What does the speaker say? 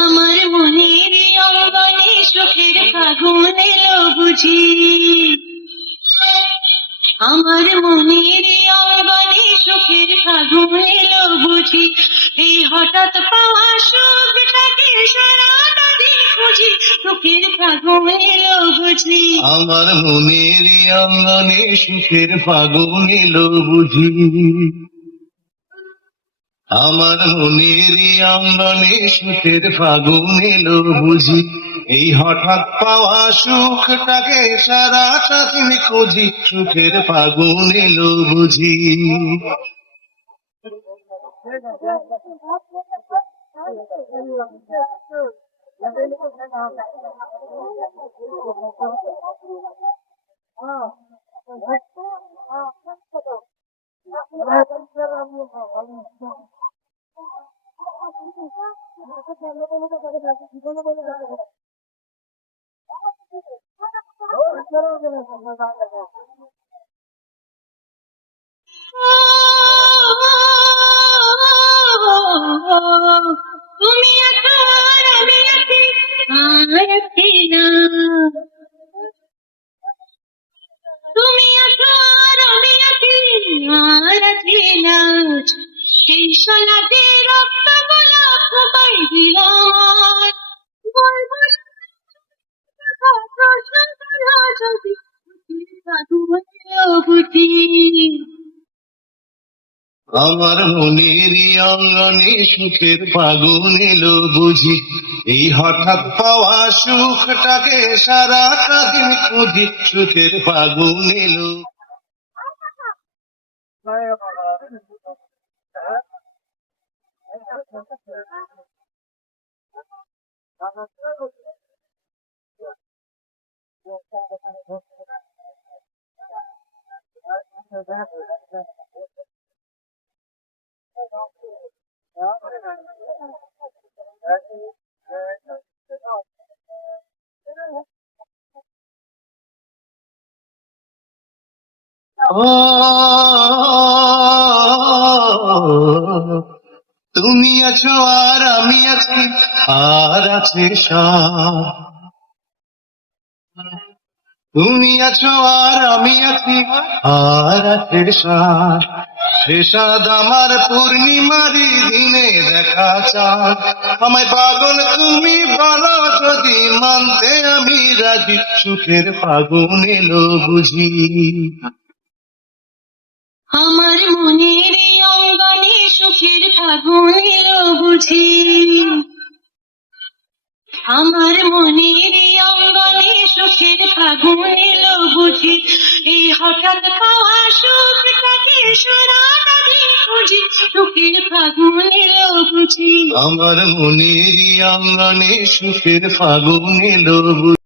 আমার মনের অঙ্গনে সুখের ফাগুন এলো বুঝি, আমার মনের অঙ্গনে সুখের ফাগুন এলো বুঝি, এই হঠাৎ পাওয়া সুখটাকে সারাটা দিন খুঁজি, সুখের ফাগুন এলো বুঝি। আমার মনের অঙ্গনে সুখের ফাগুন এলো বুঝি, আমার মনের অঙ্গনে সুখের ফাগুন এলো বুঝি, এই হঠাৎ পাওয়া সুখটাকে সারাটা দিন খুঁজি, সুখের ফাগুন এলো বুঝি। তুমি আছো আর আমি আছি, আর আছি না। তুমি আছো আর আমি আছি, আর আছি না। সেই সোনাতে রক্ত গোলাপ খোপায় দিল আমার, বলবো যদি বুঝি। আমার মনের অঙ্গনে সুখের ফাগুন এলো বুঝি, এই হঠাৎ পাওয়া সুখটাকে সারাটা দিন খুঁজি, সুখের ফাগুন এলো। তুমি আছো আর আমি আছি, আর আছে সাথ। তুমি আছো আর আমি আছি, আর আছে সাথ। সে সাদ আমার পূর্ণিমারি দিনে দেখা চাঁদ, আমায় পাগল তুমি বলো যদি মানতে আমি রাজি, সুখের ফাগুন এলো বুঝি। আমার মনের অঙ্গনে সুখের ফাগুন এলো বুঝি, আমার মনের অঙ্গনে সুখের ফাগুন এলো বুঝি, এই হঠাৎ পাওয়া সুখটাকে সারাটা দিন খুঁজি, সুখের ফাগুন এলো বুঝি। আমার মনের অঙ্গনে সুখের ফাগুন এলো বুঝি।